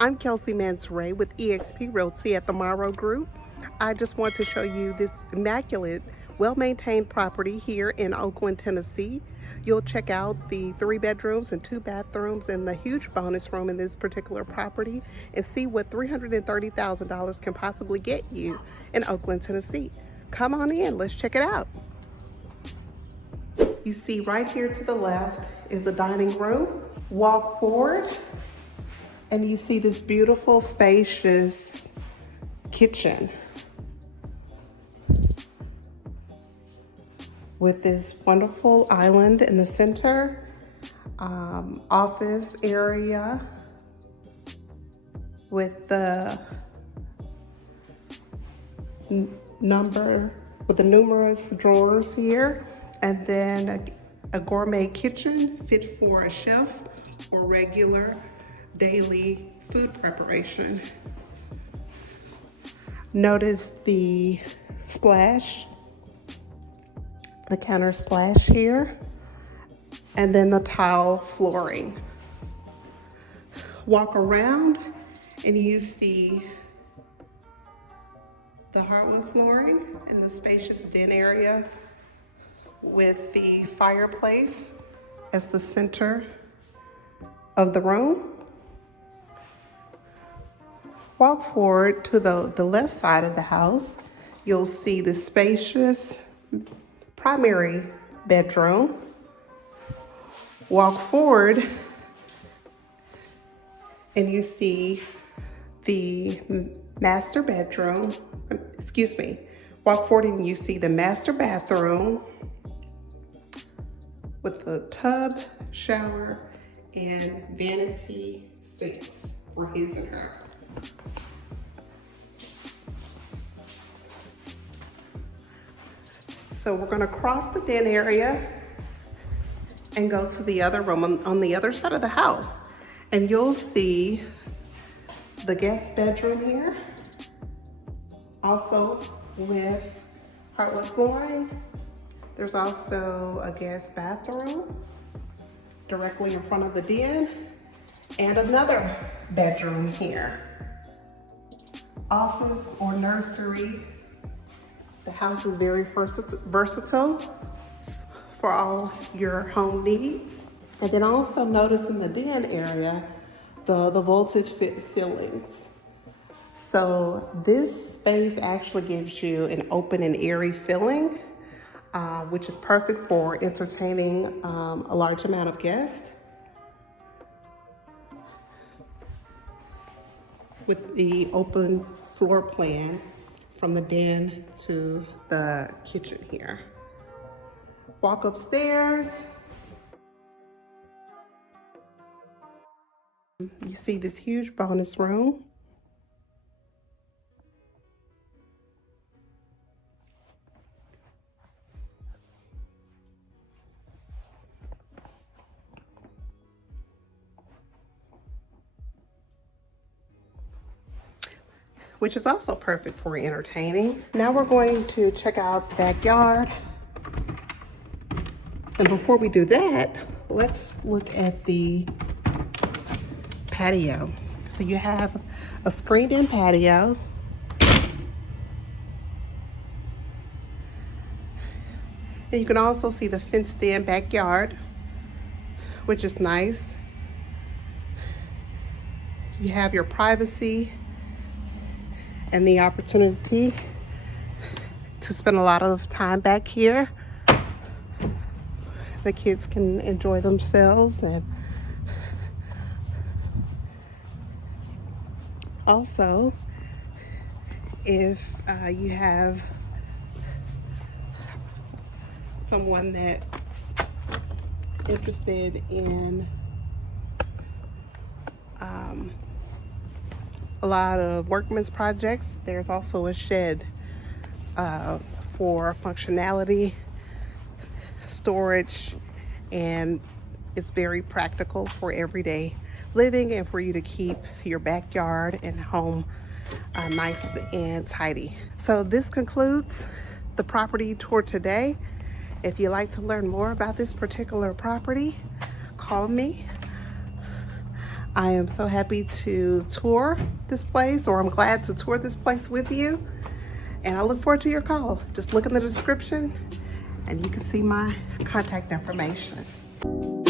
I'm Kelsey Mansray with eXp Realty at the Morrow Group. I just want to show you this immaculate, well-maintained property here in Oakland, Tennessee. You'll check out the 3 bedrooms and 2 bathrooms and the huge bonus room in this particular property and see what $330,000 can possibly get you in Oakland, Tennessee. Come on in, let's check it out. You see right here to the left is the dining room. Walk forward and you see this beautiful, spacious kitchen with this wonderful island in the center, office area with the numerous drawers here, and then a gourmet kitchen fit for a chef or regular daily food preparation. Notice the splash, the counter splash here, and then the tile flooring. Walk around and you see the hardwood flooring and the spacious den area with the fireplace as the center of the room. Walk forward to the left side of the house. You'll see the spacious primary bedroom. Walk forward and you see the master bedroom. Walk forward and you see the master bathroom with the tub, shower, and vanity sinks for his and her. So we're gonna cross the den area and go to the other room on the other side of the house. And you'll see the guest bedroom here, also with hardwood flooring. There's also a guest bathroom directly in front of the den and another bedroom here. Office or nursery. The house is very versatile for all your home needs. And then also notice in the den area, the voltage fit ceilings. So this space actually gives you an open and airy feeling, which is perfect for entertaining a large amount of guests. With the open floor plan from the den to the kitchen here. Walk upstairs. You see this huge bonus room. Which is also perfect for entertaining. Now we're going to check out the backyard. And before we do that, let's look at the patio. So you have a screened-in patio. And you can also see the fenced-in backyard, which is nice. You have your privacy and the opportunity to spend a lot of time back here. The kids can enjoy themselves, and also if you have someone that's interested in a lot of workman's projects, there's also a shed for functionality, storage, and it's very practical for everyday living and for you to keep your backyard and home nice and tidy. So this concludes the property tour today. If you'd like to learn more about this particular property, call me. I am so happy to tour this place, or I'm glad to tour this place with you. And I look forward to your call. Just look in the description and you can see my contact information.